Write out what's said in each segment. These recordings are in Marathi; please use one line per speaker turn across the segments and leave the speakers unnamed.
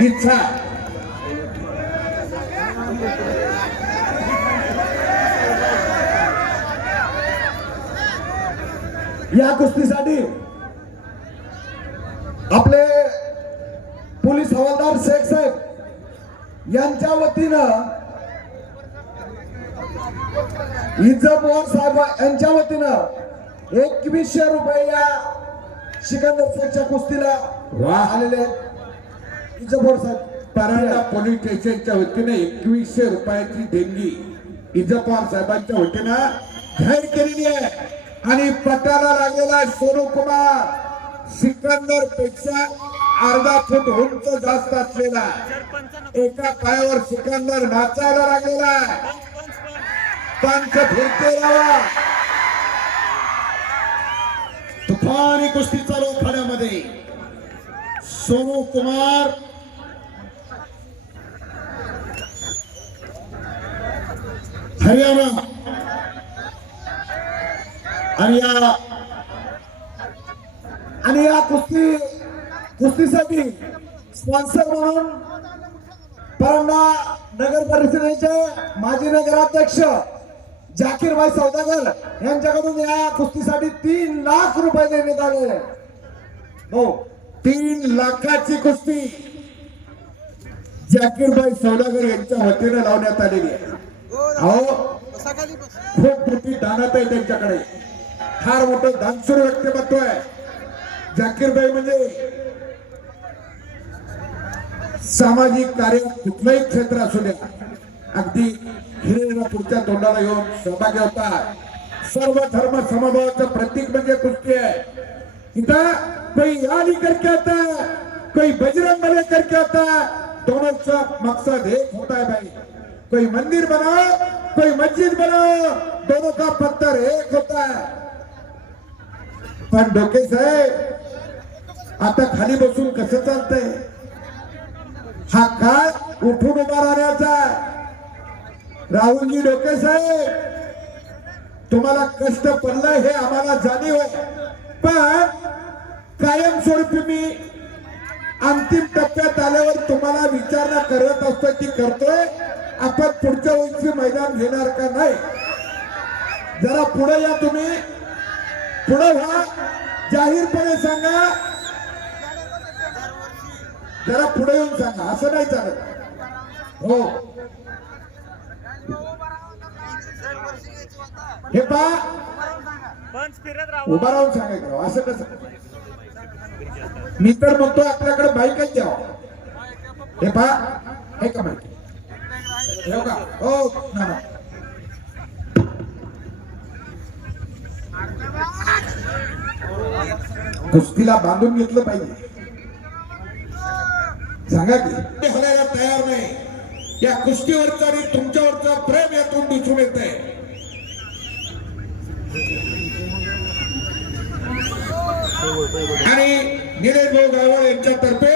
इच्छा
या कुस्तीसाठी
आपले पोलीस हवालदार शेख साहेब यांच्या
वतीनं इज्जतवर साहेब यांच्या वतीनं एकवीसशे रुपये या सिकंदर शेखच्या कुस्तीला
वा.
आलेले इज्जतवर साहेब
परांडा पोलीस स्टेशनच्या वतीने एकवीसशे रुपयाची देणगी इजतवार साहेबांच्या वतीनं जाहीर केलेली आहे. आणि पटाला लागलेला सोनू कुमार सिकंदरपेक्षा अर्धा फूट उंच जास्त असलेला. एका पायावर सिकंदर नाचायला लागलेला आहे. पंच फिरते राहा
तुफानी कुस्ती चालू खाण्यामध्ये सोनू कुमार हरियाणा। आणि या आणि
या कुस्ती कुस्तीसाठी
स्पॉन्सर म्हणून परंडा
नगर परिषदेचे माजी नगराध्यक्ष जाकीरभाई सौदागर यांच्याकडून या कुस्तीसाठी तीन लाख रुपये देण्यात आले. हो
तीन लाखाची कुस्ती जाकीरबाई सौदागर यांच्या वतीने लावण्यात आलेली आहे. अहो. खूप मोठी दानत आहे त्यांच्याकडे. फार मोठं दानशूर व्यक्तिमत्व आहे. जाकीरबाई म्हणजे सामाजिक कार्य कुठलंही क्षेत्र असू द्या अगदी हिरेला पुढच्या तोंडाला येऊन सहभागी होतात. सर्व धर्म समभावाचं प्रतीक म्हणजे कुस्ती आहे. इधर कोई याद करके आता है कोई बजरंग बले करके आता है दोनों का मकसद एक होता है भाई कोई मंदिर बना कोई मस्जिद बना दोनों का पत्थर एक होता है। पण डोके साहेब आता खाली बसून कसं चालतंय हा काळ उठून उभा राहण्याचा राहुलजी डोके साहेब तुम्हाला कष्ट पडलं हे आम्हाला जाणीव आहे. पण कायमस्वरूपी मी अंतिम टप्प्यात आल्यावर तुम्हाला विचारणा करत असतो की करतोय. आपण पुढच्या वेळीचे मैदान घेणार का नाही? जरा पुढे या तुम्ही. पुढे व्हा. जाहीरपणे सांगा. जरा पुढे येऊन सांगा. असं नाही चालत. हो. हे पा उभा राहून सांगायचं. असं कसं? मी तर म्हणतो आपल्याकडे बाईकच द्यावा. हे पा हे का माहिती ठेव का? हो कुस्तीला बांधून घेतलं पाहिजे. सांगा की. हलायला तयार नाही. या कुस्तीवरचं आणि तुमच्यावरचं प्रेम यातून दिसून येत आहे आणि निलेश भाऊ गायवळ यांच्यातर्फे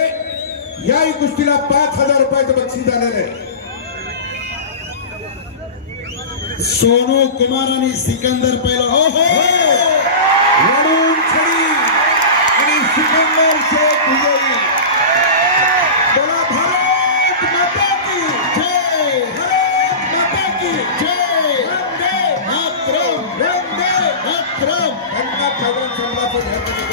याही कुस्तीला पाच हजार रुपयाचं बक्षीस झालेलं आहे.
સોનુ કુમાર અને સિકંદર પહેલો ઓહો
વરુણ છડી અને સિકંદર શેખ વિજયી બોલા ભારત માતા કી
જય
ભારત માતા કી
જય
વંદે
માતરમ
વંદે
માતરમ
ધન્યવાદ ભગવાન સંભાળ